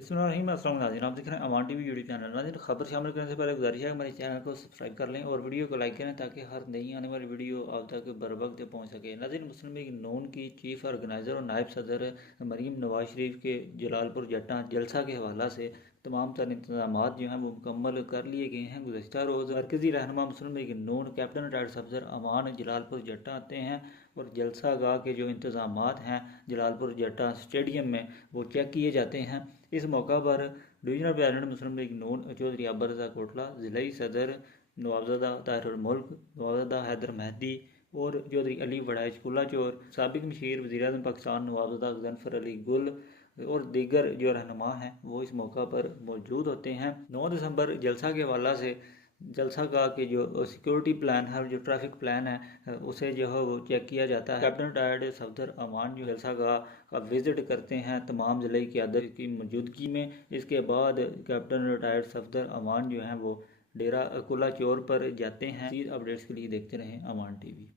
बिस्मिल्लाहिर्रहमानिर्रहीम। अस्सलाम वालेकुम नाज़रीन, आप देख रहे हैं अवान टीवी यूट्यूब चैनल। नाज़रीन, खबर शामिल करने से पहले गुजारिश है हमारे चैनल को सब्सक्राइब कर लें और वीडियो को लाइक करें ताकि हर नई आने वाली वीडियो आप तक बर वक्त पहुँच सके। नाज़रीन, मुस्लिम लीग नून की चीफ ऑर्गेनाइज़र और नायब सदर मरीम नवाज शरीफ के जलालपुर जट्टा जलसा के हवाला से तमाम तर इंतजाम जो हैं वो मुकम्मल कर लिए गए हैं। गुज़श्ता रोज़ मरकज़ी रहनुमा मुस्लिम लीग नून कैप्टन रिटायर्ड सफदर अमान जलालपुर जट्टा आते हैं और जलसा गाह के जो इंतजाम हैं जलालपुर जट्टा स्टेडियम में वो चेक किए जाते हैं। इस मौका पर डिवीजनल प्रेसिडेंट मुस्लिम लीग नून चौधरी अब्बर रज़ा कोटला, ज़िलाई सदर नवाबज़दा ताहिरुल मुल्क, नवाबज़दा हैदर मेहदी और चौधरी अली वड़ाइच कुल्ला चोर, साबिक मशीर वज़ीर-ए-आज़म पाकिस्तान नवाबज़दा गज़नफ़र अली गुल और दीगर जो रहनुमा हैं वो इस मौका पर मौजूद होते हैं। 9 दिसंबर जलसा के हवाला से जलसा का कि जो सिक्योरिटी प्लान है और जो ट्रैफिक प्लान है उसे जो है वो चेक किया जाता है। कैप्टन रिटायर्ड सफदर अमान जो जलसा का विज़िट करते हैं तमाम ज़िले की क़यादत की मौजूदगी में। इसके बाद कैप्टन रिटायर्ड सफदर अमान जो हैं वो डेरा कुल्ला चोर पर जाते हैं। मज़ीद अपडेट्स के लिए देखते रहें अमान टीवी।